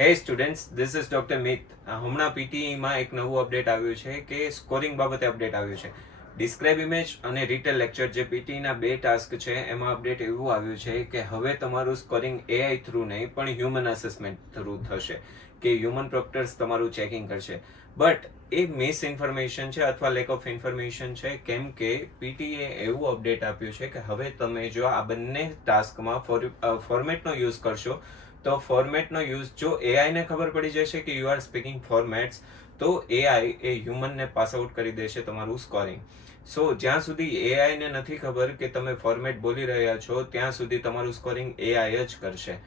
Hey students, this is Dr. Meet. હમણાં પીટીઈમાં એક નવું અપડેટ આવ્યું છે કે સ્કોરિંગ બાબતે અપડેટ આવ્યું છે. ડિસ્ક્રાઇબ ઇમેજ અને રિટેલ લેક્ચર જે પીટીઈના બે ટાસ્ક છે એમાં અપડેટ એવું આવ્યું છે કે હવે તમારું સ્કોરિંગ એઆઈ થ્રુ નહીં પણ હ્યુમન અસેસમેન્ટ થ્રુ થશે, કે હ્યુમન પ્રોક્ટર્સ તમારું ચેકિંગ કરશે. બટ એ મિસ ઇન્ફોર્મેશન છે અથવા લેક ઓફ ઇન્ફોર્મેશન છે, કેમ કે પીટીએ એવું અપડેટ આપ્યું છે કે હવે તમે જો આ બંને ટાસ્કમાં ફોર્મેટનો યુઝ કરશો તો ફોર્મેટનો યુઝ જો એઆઈને ખબર પડી જશે કે યુ આર સ્પીકિંગ ફોર્મેટ્સ, તો એઆઈ એ હ્યુમનને પાસ આઉટ કરી દેશે તમારું સ્કોરિંગ. સો જ્યાં સુધી એઆઈને નથી ખબર કે તમે ફોર્મેટ બોલી રહ્યા છો ત્યાં સુધી તમારું સ્કોરિંગ એઆઈ જ કરશે.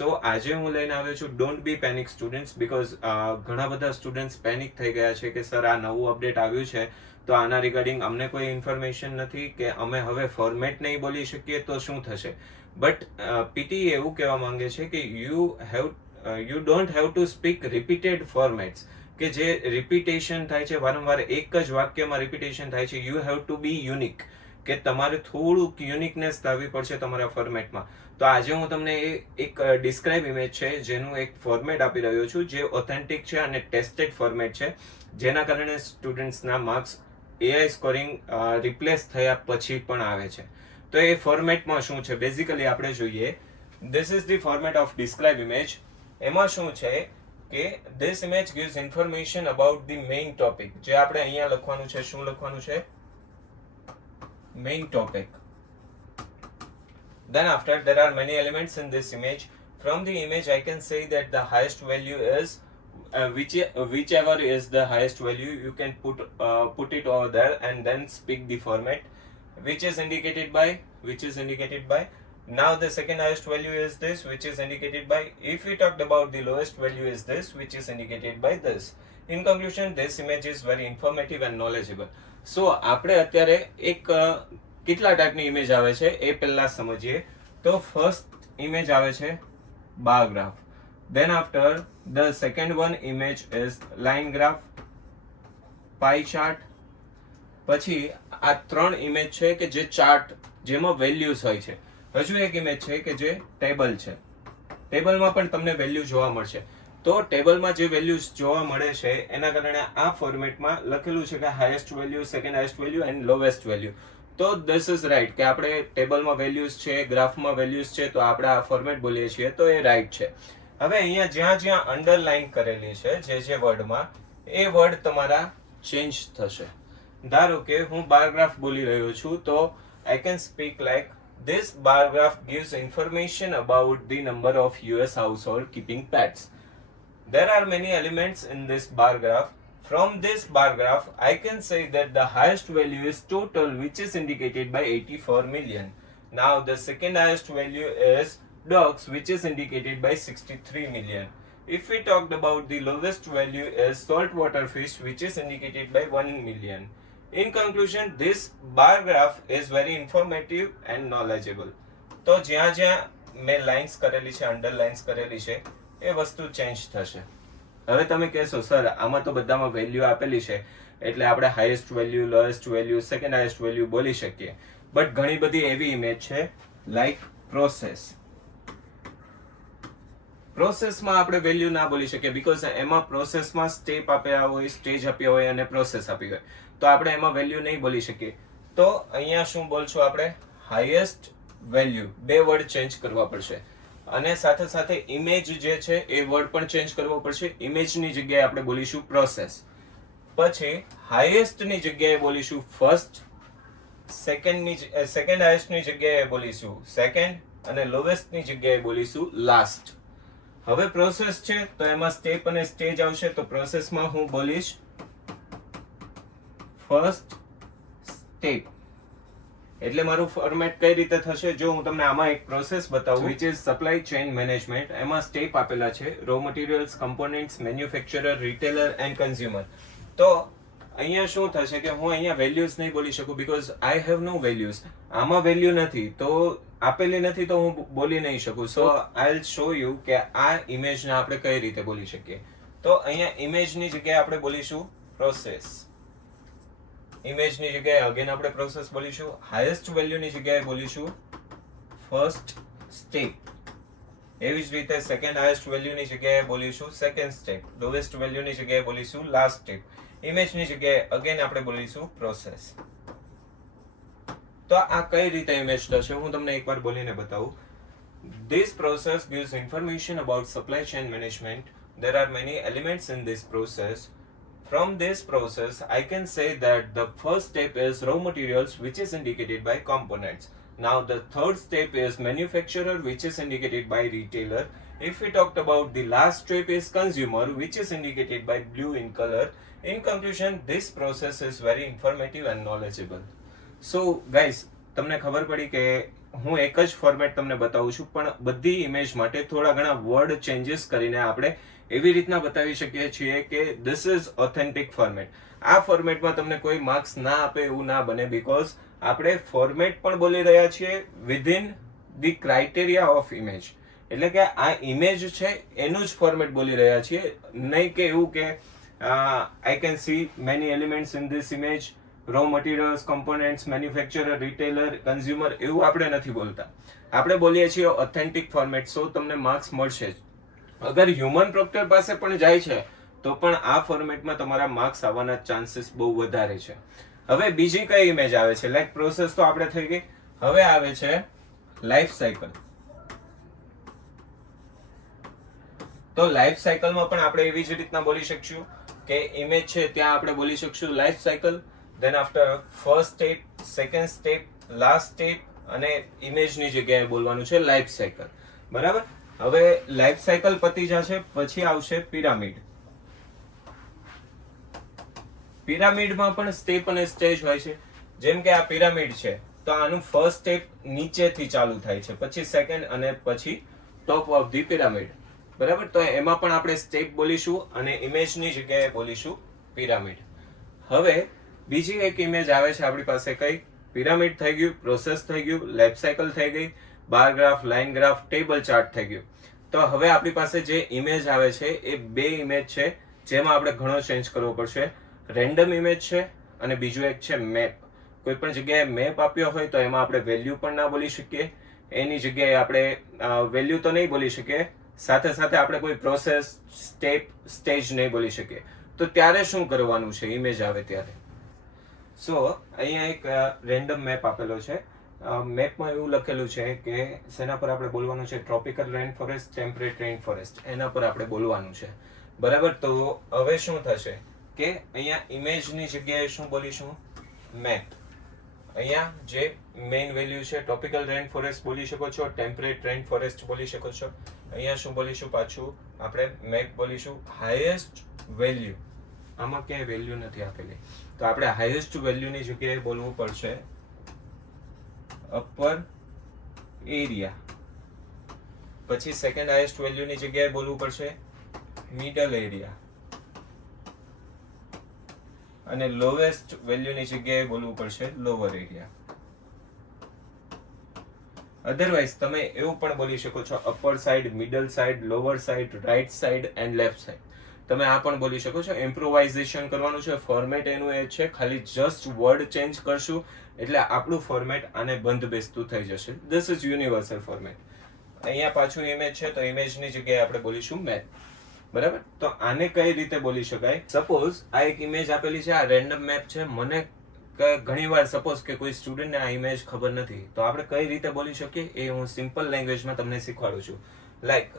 સો આજે હું લઈને આવ્યો છું don't be panic students, because ઘણા બધા સ્ટુડન્ટ્સ પેનિક થઈ ગયા છે કે સર આ નવું અપડેટ આવ્યું છે તો આના રિગાર્ડિંગ અમને કોઈ ઇન્ફોર્મેશન નથી કે અમે હવે ફોર્મેટ નહીં બોલી શકીએ તો શું થશે. બટ પીટી એવું કહેવા માંગે છે કે you don't have to speak repeated formats, કે જે રિપીટેશન થાય છે, વારંવાર એક જ વાક્યમાં રિપીટેશન થાય છે. You have to be unique, કે તમારે થોડુંક યુનિકનેસ લાવવી પડશે તમારા ફોર્મેટમાં. તો આજે હું તમને એક ડિસ્ક્રાઇબ ઇમેજ છે જેનું એક ફોર્મેટ આપી રહ્યો છું જે ઓથેન્ટિક છે અને ટેસ્ટેડ ફોર્મેટ છે, જેના કારણે સ્ટુડન્ટ્સના માર્ક્સ એઆઈ સ્કોરિંગ રિપ્લેસ થયા પછી પણ આવે છે. તો એ ફોર્મેટમાં શું છે બેઝિકલી આપણે જોઈએ. This is the format of describe image. એમાં શું છે કે this image gives information about the main topic. જે આપણે અહીંયા લખવાનું છે, શું લખવાનું છે? Main topic. Then after there are many elements in this image. From the image I can say that the highest value is whichever is the highest value you can put it over there and then speak the format which is indicated by. Now the second highest value is this, which is indicated by. If we talked about the lowest value is this, which is indicated by this. In conclusion, this image is very informative and knowledgeable. So આપણે અત્યારે એક કેટલા ટાઈપની image આવે છે એ પહેલા સમજીએ. તો ફર્સ્ટ ઇમેજ આવે છે bar graph. Then after the second one image is line graph, pie chart. પછી આ ત્રણ ઇમેજ છે કે જે ચાર્ટ જેમાં વેલ્યુઝ હોય છે. હજુ એક ઇમેજ છે કે જે ટેબલ છે. ટેબલમાં પણ તમને વેલ્યુ જોવા મળશે. તો ટેબલમાં જે વેલ્યુઝ જોવા મળે છે એના કારણે આ ફોર્મેટમાં લખેલું છે કે highest value, second highest value and lowest value. તો ધીસ ઇઝ રાઈટ, કે આપણે ટેબલમાં વેલ્યુઝ છે, ગ્રાફમાં વેલ્યુઝ છે, તો આપણે આ ફોર્મેટ બોલીએ છીએ તો એ રાઈટ છે. હવે અહીંયા જ્યાં જ્યાં અંડરલાઇન કરેલી છે જે વર્ડમાં, એ વર્ડ તમારા ચેન્જ થશે. ધારો કે હું બાર ગ્રાફ બોલી રહ્યો છું તો I can speak like this. Bar graph gives information about the number of US household keeping pets. There are many elements in this bar graph. From this bar graph I can say that the highest value is total, which is indicated by 84 million. Now the second highest value is dogs, which is indicated by 63 million. If we talked about the lowest value is saltwater fish, which is indicated by 1 million. In conclusion, this bar graph is very informative and knowledgeable. તો જ્યાં જ્યાં મેં lines કરેલી છે, અંડરલાઇન્સ કરેલી છે, એ વસ્તુ change થશે. હવે તમે કહેશો સર આમાં તો બધામાં વેલ્યુ આપેલી છે એટલે આપણે highest value, lowest value, second highest value બોલી શકીએ. બટ ઘણી બધી એવી ઇમેજ છે લાઈક પ્રોસેસ. પ્રોસેસમાં આપણે વેલ્યુ ના બોલી શકીએ બીકોઝ એમાં પ્રોસેસમાં સ્ટેપ આપ્યા હોય, સ્ટેજ આપ્યા હોય અને પ્રોસેસ આપી હોય, તો આપણે એમાં વેલ્યુ નહીં બોલી શકીએ. તો અહીંયા શું બોલશું આપણે? Highest value. બે વર્ડ ચેન્જ કરવા પડશે અને સાથે સાથે ઇમેજ જે છે એ વર્ડ પણ ચેન્જ કરવો પડશે. ઇમેજની જગ્યાએ આપણે બોલીશું પ્રોસેસ. પછી હાઈએસ્ટની જગ્યાએ બોલીશું ફર્સ્ટ, સેકન્ડ હાઈએસ્ટની જગ્યાએ બોલીશું સેકન્ડ અને લોવેસ્ટની જગ્યાએ બોલીશું લાસ્ટ. હવે પ્રોસેસ છે તો એમાં સ્ટેપ અને સ્ટેજ આવશે. તો પ્રોસેસમાં હું બોલીશ ફર્સ્ટ સ્ટેપ. એટલે મારું ફોર્મેટ કઈ રીતે થશે? જો હું તમને આમાં એક પ્રોસેસ બતાવું which is supply chain management. એમાં સ્ટેપ આપેલા છે raw materials, components, manufacturer, retailer and consumer. તો અહીંયા શું થશે કે હું અહીંયા વેલ્યુઝ નહીં બોલી શકું because I have no values. આમાં વેલ્યુ નથી તો આપેલી નથી તો હું બોલી નહીં શકું. So I will show you કે આ ઇમેજને આપણે કઈ રીતે બોલી શકીએ. તો અહીંયા ઇમેજની જગ્યાએ આપણે બોલીશું પ્રોસેસ. ઇમેજની જગ્યાએ અગેન આપણે પ્રોસેસ બોલીશું. હાઈએસ્ટ વેલ્યુની જગ્યાએ બોલીશું ફર્સ્ટ સ્ટેપ. એવી જ રીતે સેકન્ડ હાઈએસ્ટ વેલ્યુની જગ્યાએ બોલીશું સેકન્ડ સ્ટેપ, લોવેસ્ટ વેલ્યુની જગ્યાએ બોલીશું લાસ્ટ સ્ટેપ, ઇમેજની જગ્યાએ અગેન આપણે બોલીશું પ્રોસેસ. તો આ કઈ રીતે ઇમેજ થશે હું તમને એકવાર બોલીને બતાવું. This process gives information about supply chain management. There are many elements in this process. From this process, I can say that the first step is raw materials, which is indicated by components. Now, the third step is manufacturer, which is indicated by retailer. If we talked about the last step is consumer, which is indicated by blue in color. In conclusion, this process is very informative and knowledgeable. So, guys, તમને ખબર પડી કે હું એક જ format તમને બતાવું છું, પણ બધી ઇમેજ માટે થોડા ઘણા વર્ડ ચેન્જીસ કરીને આપણે એવી રીતના બતાવી શકીએ છીએ કે ધીસ ઇઝ ઓથેન્ટિક ફોર્મેટ. આ ફોર્મેટમાં તમને કોઈ માર્ક્સ ના આપે એવું ના બને, બીકોઝ આપણે ફોર્મેટ પણ બોલી રહ્યા છીએ within the criteria of image. એટલે કે આ ઇમેજ છે એનું જ ફોર્મેટ બોલી રહ્યા છીએ, નહીં કે એવું કે I can see many elements in this image, raw materials, components, manufacturer, retailer, consumer, એવું આપણે નથી બોલતા. આપણે બોલીએ છીએ ઓથેન્ટિક ફોર્મેટ. સો તમને માર્ક્સ મળશે જ. અગર હ્યુમન પ્રોક્ટર પાસે પણ જાય છે તો પણ આ ફોર્મેટમાં તમારા માર્ક્સ આવવાના ચાન્સીસ બહુ વધારે છે. હવે બીજી કઈ ઇમેજ આવે છે? લાઈક પ્રોસેસ તો આપણે થઈ ગઈ, હવે આવે છે લાઈફ સાયકલ. તો લાઈફ સાયકલમાં પણ આપણે એવી જ રીતના બોલી શકશું કે ઇમેજ છે ત્યાં આપણે બોલી શકશું life cycle. Then after first step, second step, last step અને ઇમેજની જગ્યાએ બોલવાનું છે લાઈફ સાયકલ. બરાબર? હવે લાઈફ સાયકલ પતી જશે પછી આવશે પિરામિડ. પિરામિડમાં પણ સ્ટેપ અને સ્ટેજ હોય છે. જેમ કે આ પિરામિડ છે તો આનું ફર્સ્ટ સ્ટેપ નીચેથી ચાલુ થાય છે, પછી સેકન્ડ અને પછી ટોપ ઓફ ધી પિરામિડ. બરાબર? તો એમાં પણ આપણે સ્ટેપ બોલીશું અને ઇમેજની જગ્યાએ બોલીશું પિરામિડ. હવે બીજી એક ઇમેજ આવે છે આપણી પાસે, કઈ? પિરામિડ થઈ ગયું, પ્રોસેસ થઈ ગયું, લાઈફ સાયકલ થઈ ગઈ, bar graph, line graph, table chart થઈ ગયું. તો હવે આપણી પાસે જે ઇમેજ આવે છે એ બે ઇમેજ છે જેમાં આપણે ઘણો ચેન્જ કરવો પડશે. રેન્ડમ ઇમેજ છે અને બીજું એક છે મેપ. કોઈ પણ જગ્યાએ મેપ આપ્યો હોય તો એમાં આપણે વેલ્યુ પણ ના બોલી શકીએ, એની જગ્યાએ આપણે વેલ્યુ તો નહીં બોલી શકીએ, સાથે સાથે આપણે કોઈ પ્રોસેસ, સ્ટેપ, સ્ટેજ નહીં બોલી શકીએ. તો ત્યારે શું કરવાનું છે ઇમેજ આવે ત્યારે? સો અહીંયા એક રેન્ડમ મેપ આપેલો છે. મેપમાં એવું લખેલું છે કે શેના પર આપણે બોલવાનું છે? Tropical rain forest, temperate rain forest, એના પર આપણે બોલવાનું છે. બરાબર? તો હવે શું થશે કે અહીંયા ઇમેજની જગ્યાએ શું બોલીશું? મેપ. અહીંયા જે મેઇન વેલ્યુ છે ટ્રોપિકલ રેન ફોરેસ્ટ બોલી શકો છો, ટેમ્પરેટ રેન ફોરેસ્ટ બોલી શકો છો. અહીંયા શું બોલીશું? પાછું આપણે મેપ બોલીશું. હાઈએસ્ટ વેલ્યુ, આમાં ક્યાંય વેલ્યુ નથી આપેલી, તો આપણે હાઈએસ્ટ વેલ્યુની જગ્યાએ બોલવું પડશે અપર એરિયા. પછી સેકન્ડ હાઈએસ્ટ વેલ્યુની જગ્યાએ બોલવું પડશે મિડલ એરિયા અને લોવેસ્ટ વેલ્યુની જગ્યાએ બોલવું પડશે લોઅર એરિયા. અધરવાઇઝ તમે એવું પણ બોલી શકો છો upper side, middle side, lower side, right side and left side. તમે આ પણ બોલી શકો છો. ઇમ્પ્રોવાઇઝેશન કરવાનું છે. ફોર્મેટ એનું એ છે, ખાલી જસ્ટ વર્ડ ચેન્જ કરશું એટલે આપણું ફોર્મેટ આને બંધ બેસતું થઈ જશે. This is universal format. અહીંયા પાછું ઇમેજ છે તો ઇમેજની જગ્યાએ આપણે બોલીશું મેપ. બરાબર? તો આને કઈ રીતે બોલી શકાય? સપોઝ આ એક ઇમેજ આપેલી છે, આ રેન્ડમ મેપ છે. મને ઘણીવાર સપોઝ કે કોઈ સ્ટુડન્ટને આ ઇમેજ ખબર નથી, તો આપણે કઈ રીતે બોલી શકીએ એ હું સિમ્પલ લેંગ્વેજમાં તમને શીખવાડું છું. Like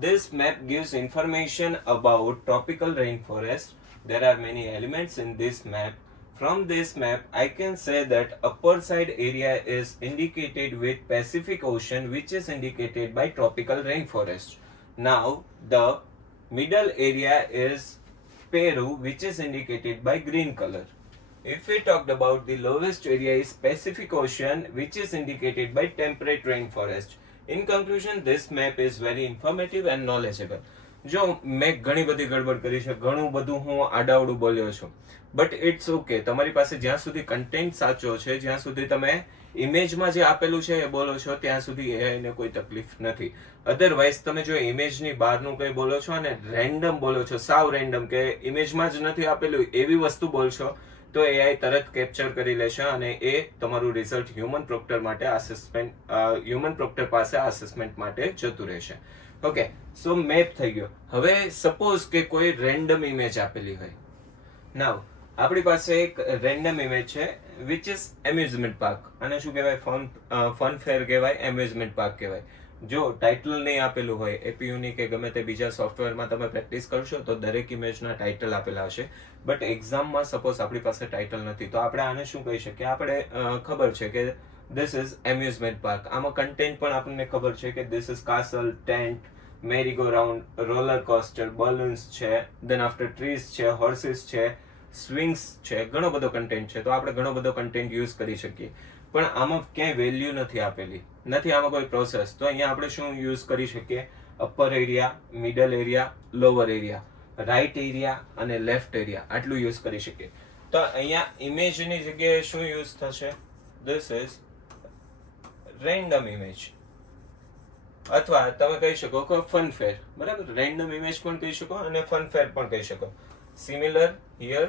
this map gives information about tropical rainforest. There are many elements in this map. From this map, I can say that upper side area is indicated with Pacific Ocean, which is indicated by tropical rainforest. Now, the middle area is Peru, which is indicated by green color. If we talked about the lowest area is Pacific Ocean, which is indicated by temperate rainforest. In conclusion, this map is very informative and knowledgeable. જો મેં ઘણી બધી ગડબડ કરી છે, ઘણું બધું હું આડાવડું બોલ્યો છું, બટ ઇટ્સ ઓકે. તમારી પાસે જ્યાં સુધી કન્ટેન્ટ સાચો છે, જ્યાં સુધી તમે ઇમેજમાં જે આપેલું છે એ બોલો છો, ત્યાં સુધી એને કોઈ તકલીફ નથી. અધરવાઇઝ તમે જો ઇમેજની બહારનું કંઈ બોલો છો અને રેન્ડમ બોલો છો, સાવ રેન્ડમ, કે ઇમેજમાં જ નથી આપેલું એવી વસ્તુ બોલશો, તો એઆઈ તરત કેપ્ચર કરી લેશે અને એ તમારું રિઝલ્ટ હ્યુમન પ્રોક્ટર માટે અસેસમેન્ટ, હ્યુમન પ્રોક્ટર પાસે અસેસમેન્ટ માટે જતું રહેશે. ઓકે, સો મેપ થઈ ગયો. હવે સપોઝ કે કોઈ રેન્ડમ ઇમેજ આપેલી હોય. નાવ આપણી પાસે એક રેન્ડમ ઇમેજ છે વિચ ઇઝ એમ્યુઝમેન્ટ પાર્ક. આને શું કહેવાય? ફન ફેર કહેવાય, એમ્યુઝમેન્ટ પાર્ક કહેવાય. જો ટાઇટલ નહીં આપેલું હોય એપીયુની કે ગમે તે બીજા સોફ્ટવેરમાં તમે પ્રેક્ટિસ કરશો તો દરેક ઇમેજના ટાઇટલ આપેલા હશે. બટ એક્ઝામમાં સપોઝ આપણી પાસે ટાઇટલ નથી તો આપણે આને શું કહી શકીએ? આપણે ખબર છે કે ધીસ ઇઝ એમ્યુઝમેન્ટ પાર્ક. આમાં કન્ટેન્ટ પણ આપણને ખબર છે કે this is castle, tent, merry go round, roller coaster, balloons છે, દેન આફ્ટર ટ્રીઝ છે, હોર્સિસ છે, સ્વિંગ્સ છે, ઘણો બધો કન્ટેન્ટ છે. તો આપણે ઘણો બધો કન્ટેન્ટ યુઝ કરી શકીએ. પણ આમાં ક્યાંય વેલ્યુ નથી આપેલી, નથી આમાં કોઈ પ્રોસેસ. તો અહીંયા આપણે શું યુઝ કરી શકીએ? Upper area, middle area, lower area, right area અને લેફ્ટ એરિયા, આટલું યુઝ કરી શકીએ. તો અહીંયા ઇમેજની જગ્યાએ શું યુઝ થશે? ધીસ ઇઝ રેન્ડમ ઇમેજ, અથવા તમે કહી શકો કે ફન ફેર. બરાબર, રેન્ડમ ઇમેજ પણ કહી શકો અને ફન ફેર પણ કહી શકો. Similar here.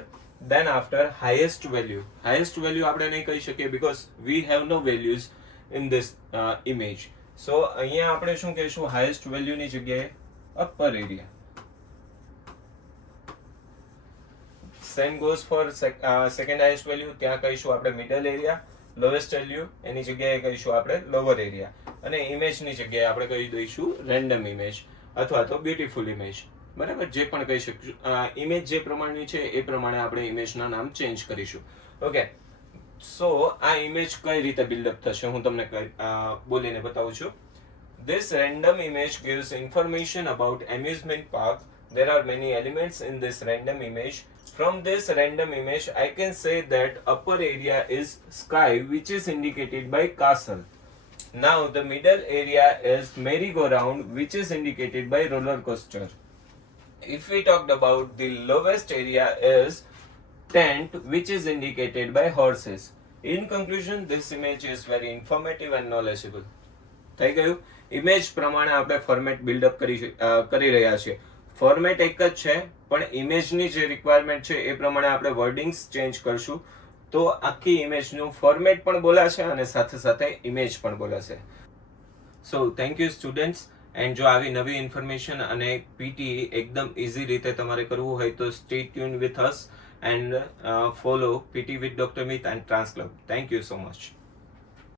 Then after highest value આપણે નહીં કહી શકીએ because we have no values in this image. So અહીંયા આપણે શું કહીશું? highest value ની જગ્યાએ upper area. Same goes for second highest value, ત્યાં કહીશું આપણે middle area. lowest value એની જગ્યાએ કહીશું આપણે lower area. અને image ની જગ્યાએ આપણે કહી દઈશું random image અથવા તો beautiful image. બરાબર, જે પણ કહી શકશું. ઇમેજ જે પ્રમાણની છે એ પ્રમાણે આપણે ઇમેજના નામ ચેન્જ કરીશું. ઓકે, સો આ ઇમેજ કઈ રીતે બિલ્ડઅપ થશે હું તમને બોલીને બતાવું છું. This random image gives information about amusement park. There are many elements in this random image. From this random image, I can say that upper area is sky, which is indicated by castle. Now the middle area is merry-go-round, which is indicated by roller coaster. If we talked about the lowest area is tent, which is indicated by horses. In conclusion, this image is very informative and knowledgeable. થઈ ગયું? Image પ્રમાણે આપણે format build-up કરી રહ્યા છીએ. Format એક જ છે પણ ઇમેજની જે રિક્વાયરમેન્ટ છે એ પ્રમાણે આપણે વર્ડિંગ્સ ચેન્જ કરશું તો આખી ઇમેજનું ફોર્મેટ પણ બોલાશે અને સાથે સાથે ઇમેજ પણ બોલાશે. So thank you students. And જો આવી નવી ઇન્ફોર્મેશન અને પીટી એકદમ ઇઝી રીતે તમારે કરવું હોય તો stay tune with us and follow PT with Dr. Meet and Trans Club. Thank you so much.